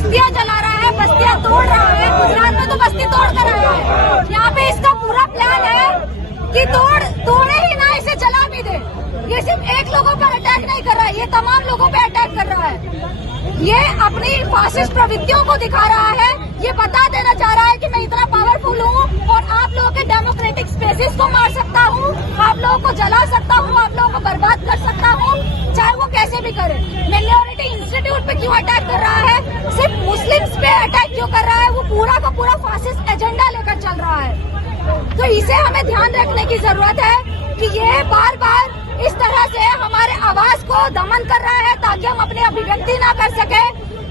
बस्तियां जला रहा है, बस्तियां तोड़ रहा है। गुजरात में तो बस्ती तोड़ कर आया है। यहाँ पे इसका पूरा प्लान है कि तोड़े ही ना, इसे जला भी दे। ये सिर्फ एक लोगों पर अटैक नहीं कर रहा है, ये तमाम लोगों पे अटैक कर रहा है। ये अपनी फासिस्ट प्रवृत्तियों को दिखा रहा है। ये बता देना चाह रहा है कि मैं इतना पावरफुल हूँ और आप लोगों के डेमोक्रेटिक स्पेसेस को मार सकता हूँ, आप लोगों को जला सकता हूँ, आप लोगों को बर्बाद कर सकता हूँ, चाहे वो कैसे भी करे। माइनॉरिटी इंस्टीट्यूट पे क्यों अटैक कर रहा है, सिर्फ मुस्लिम्स पे अटैक क्यों कर रहा है, वो पूरा का पूरा फासिस्ट एजेंडा लेकर चल रहा है। तो इसे हमें ध्यान रखने की जरूरत है कि ये बार बार इस तरह से हमारे आवाज को दमन कर रहा है ताकि हम अपनी अभिव्यक्ति ना कर सके,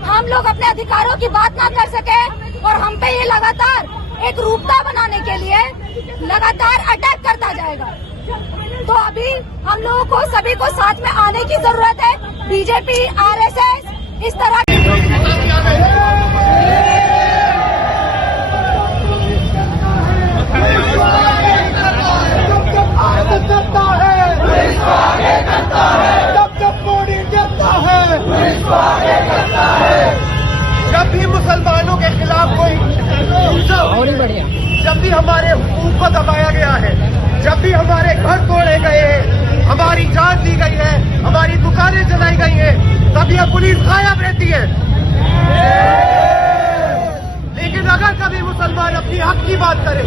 हम लोग अपने अधिकारों की बात ना कर सके, और हम पे ये लगातार एक रूपता बनाने के लिए लगातार अटैक करता जाएगा। तो अभी हम लोगों को सभी को साथ में आने की जरूरत है। बीजेपी, आरएसएस इस तरह जब भी मुसलमानों के खिलाफ कोई जब भी हमारे हुकूक को दबाया गया है, जब भी हमारे घर तोड़े गए हैं, हमारी जान दी गई है, हमारी दुकानें जलाई गई हैं, तब यह पुलिस गायब रहती है। लेकिन अगर कभी मुसलमान अपनी हक की बात करे,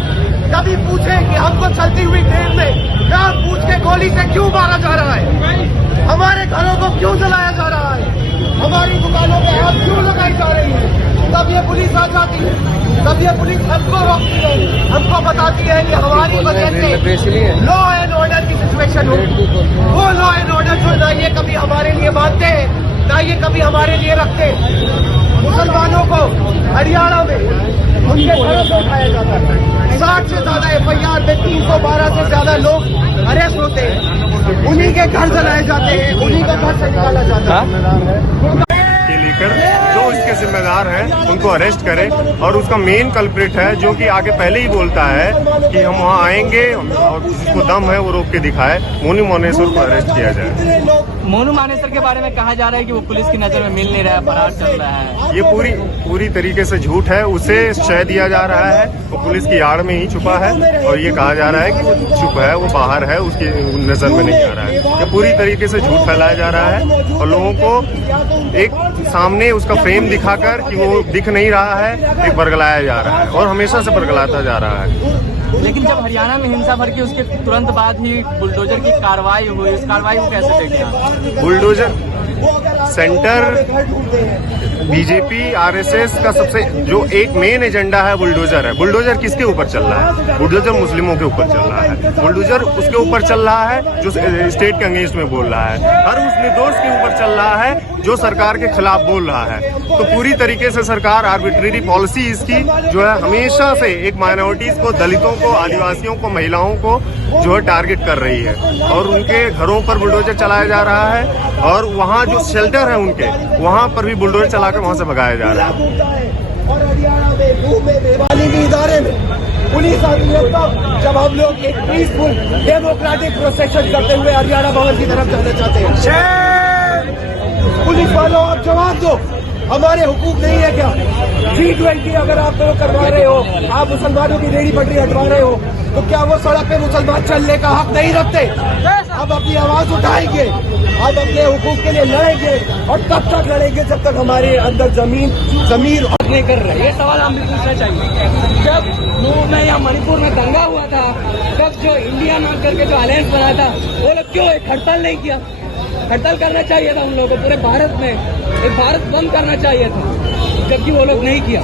कभी पूछे कि हमको चलती हुई ट्रेन में नाम पूछ के गोली से क्यों मारा जा रहा है, हमारे घरों को क्यों जलाया जा रहा है, हमारी दुकानों पे आग क्यों लगाई जा रही है, तब ये पुलिस आ जाती है, तब ये पुलिस हमको रोकती है, हमको बताती है कि हमारी वजह से लॉ एंड ऑर्डर की सिचुएशन हो। वो लॉ एंड ऑर्डर जो ना ये कभी हमारे लिए मानते हैं, ना ये कभी हमारे लिए रखते। मुसलमानों को हरियाणा में उनके घरों से उठाया जाता है, 60 से ज्यादा FIR में 312 से ज्यादा लोग अरेस्ट होते हैं, उन्हीं के घर जलाए जाते हैं, उन्हीं के घर से निकाला जाता है। के लेकर जो इसके जिम्मेदार हैं उनको अरेस्ट करें, और उसका मेन कल्प्रिट है जो कि आगे पहले ही बोलता है कि हम वहाँ आएंगे और जिसको दम है वो रोक के दिखाए, मोनू मानेसर को अरेस्ट किया जाए। मोनू मानेसर के बारे में कहा जा रहा है कि वो पुलिस की नजर में मिल नहीं रहा है, फरार चल रहा है। ये पूरी तरीके से झूठ है। उसे शय दिया जा रहा है, वो पुलिस की आड़ में ही छुपा है, और ये कहा जा रहा है कि वो चुप है, वो बाहर है, उसकी नजर में नहीं आ रहा है। ये पूरी तरीके से झूठ फैलाया जा रहा है और लोगों को एक सामने उसका फ्रेम दिखाकर कि वो दिख नहीं रहा है, एक बरगलाया जा रहा है और हमेशा से बरगलाता जा रहा है। लेकिन जब हरियाणा में हिंसा भड़की उसके तुरंत बाद ही बुलडोजर की कार्रवाई हुई, उस कार्रवाई को कैसे देखते हैं? बुलडोजर सेंटर बीजेपी आरएसएस का सबसे जो एक मेन एजेंडा है बुलडोजर है। बुलडोजर किसके ऊपर चल रहा है? बुलडोजर मुस्लिमों के ऊपर चल रहा है। बुलडोजर उसके ऊपर चल रहा है जो स्टेट के अगेंस्ट में बोल रहा है, हर उस निर्दोष के ऊपर चल रहा है जो सरकार के खिलाफ बोल रहा है। तो पूरी तरीके से सरकार आर्बिट्रेरी पॉलिसी इसकी जो है हमेशा से एक माइनॉरिटीज को, दलितों को, आदिवासियों को, महिलाओं को जो है टारगेट कर रही है, और उनके घरों पर बुलडोजर चलाया जा रहा है, और वहाँ जो शेल्टर है उनके वहाँ पर भी बुलडोजर चलाकर वहाँ से भगाया जा रहा है। और हरियाणा में दिवाली के इदारे में पुलिस आती है तब जब हम लोग एक पीसफुल डेमोक्रेटिक प्रोसेशन करते हुए हरियाणा भवन की तरफ जाना चाहते हैं। पुलिस वालों, आप जवाब दो, हमारे हुकूक नहीं है क्या? G20 अगर आप लोग करवा रहे हो, आप मुसलमानों की रेडी पटरी हटवा रहे हो, तो क्या वो सड़क पे मुसलमान चलने का हक नहीं रखते? अब अपनी आवाज उठाएंगे, अब अपने हुकूक के लिए लड़ेंगे, और तब तक लड़ेंगे जब तक हमारे अंदर जमीर नहीं कर रहे। ये सवाल हम भी पूछना चाहिए। जब नूर में या मणिपुर में दंगा हुआ था, तब जो इंडिया नाम करके जो अलायंस बना था, वो लोग क्यों एक हड़ताल नहीं किया? हड़ताल करना चाहिए था उन लोगों को, पूरे भारत में एक भारत बंद करना चाहिए था, जबकि वो लोग नहीं किया।